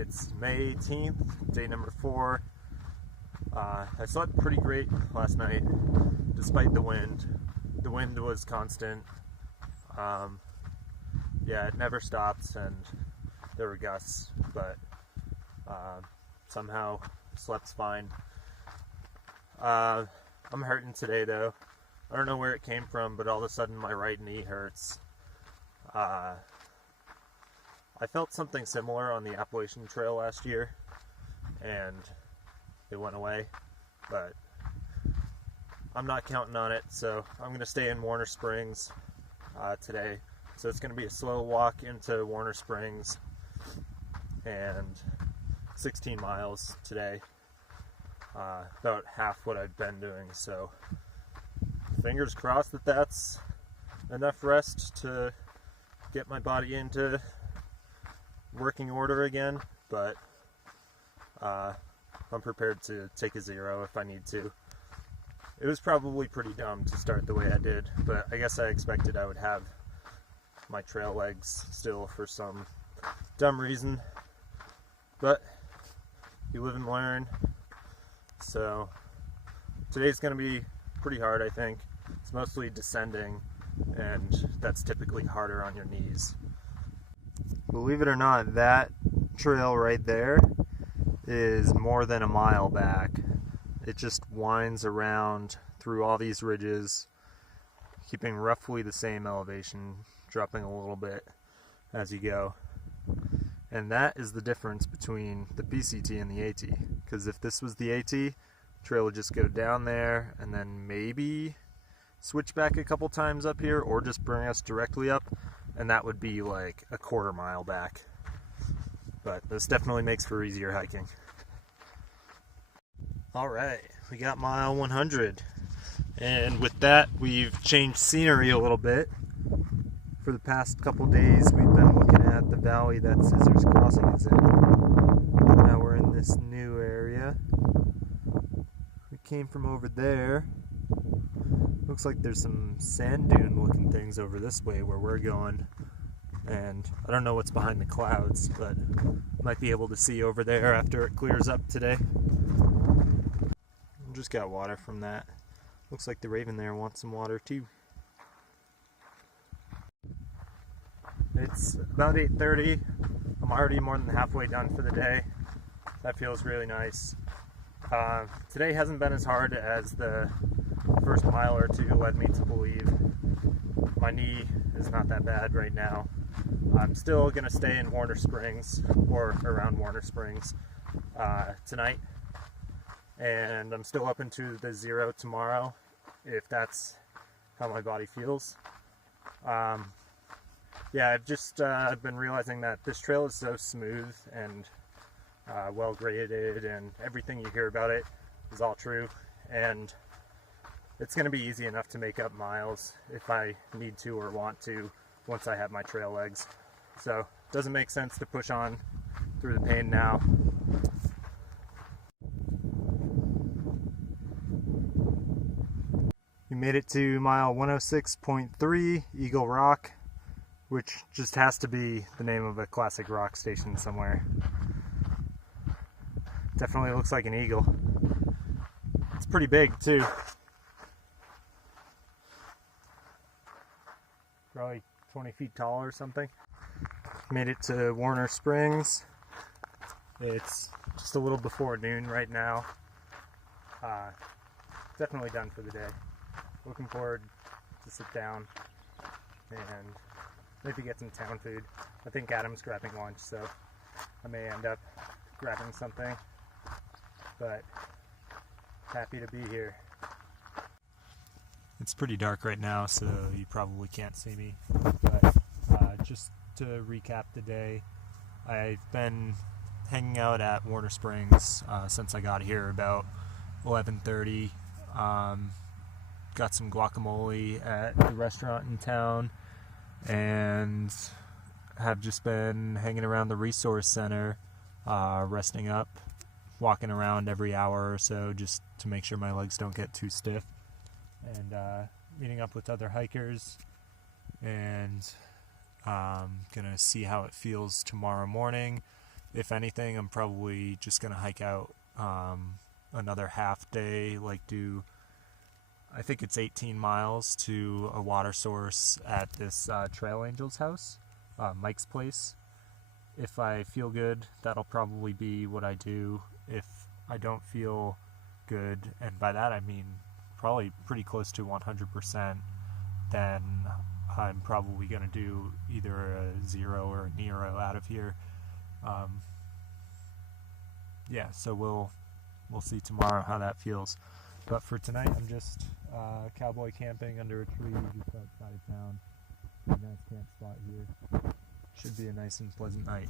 It's May 18th, day number 4. I slept pretty great last night, despite the wind. The wind was constant. Yeah, it never stopped, and there were gusts, but somehow slept fine. I'm hurting today, though. I don't know where it came from, but all of a sudden my right knee hurts. I felt something similar on the Appalachian Trail last year, and it went away, but I'm not counting on it, so I'm going to stay in Warner Springs today. So it's going to be a slow walk into Warner Springs and 16 miles today, about half what I've been doing, so fingers crossed that that's enough rest to get my body into working order again, but I'm prepared to take a 0 if I need to. It was probably pretty dumb to start the way I did, but I guess I expected I would have my trail legs still for some dumb reason, but you live and learn. So today's going to be pretty hard, I think. It's mostly descending, and that's typically harder on your knees. Believe it or not, that trail right there is more than a mile back. It just winds around through all these ridges, keeping roughly the same elevation, dropping a little bit as you go. And that is the difference between the PCT and the AT. Because if this was the AT, trail would just go down there and then maybe switch back a couple times up here, or just bring us directly up, and that would be like a quarter mile back. But this definitely makes for easier hiking. Alright, we got mile 100, and with that we've changed scenery a little bit. For the past couple days we've been looking at the valley that Scissors Crossing is in. Now we're in this new area. We came from over there. Looks like there's some sand dune looking things over this way where we're going, and I don't know what's behind the clouds, but might be able to see over there after it clears up today. Just got water from that. Looks like the raven there wants some water too. It's about 8:30. I'm already more than halfway done for the day. That feels really nice. Today hasn't been as hard as the first mile or two led me to believe. My knee is not that bad right now. I'm still going to stay in Warner Springs, or around Warner Springs, tonight. And I'm still up into the 0 tomorrow, if that's how my body feels. Yeah, I've been realizing that this trail is so smooth and well graded, and everything you hear about it is all true, and it's going to be easy enough to make up miles if I need to or want to once I have my trail legs. So it doesn't make sense to push on through the pain now. We made it to mile 106.3, Eagle Rock, which just has to be the name of a classic rock station somewhere. Definitely looks like an eagle. It's pretty big too. Probably 20 feet tall or something. Made it to Warner Springs. It's just a little before noon right now. Definitely done for the day. Looking forward to sit down and maybe get some town food. I think Adam's grabbing lunch, so I may end up grabbing something, but happy to be here. It's pretty dark right now, so you probably can't see me, but just to recap the day, I've been hanging out at Warner Springs since I got here about 11:30. Got some guacamole at the restaurant in town, and have just been hanging around the resource center, resting up, walking around every hour or so just to make sure my legs don't get too stiff, and meeting up with other hikers, and gonna see how it feels tomorrow morning. if anything, I'm probably just going to hike out another half day, like do, I think it's 18 miles to a water source at this Trail Angels house, Mike's place. If I feel good, that'll probably be what I do. If I don't feel good, and by that I mean probably pretty close to 100%, then I'm probably going to do either a Zero or a Nero out of here. Yeah, so we'll see tomorrow how that feels. But for tonight, I'm just cowboy camping under a tree just outside of town. Nice camp spot here. Should be a nice and pleasant night.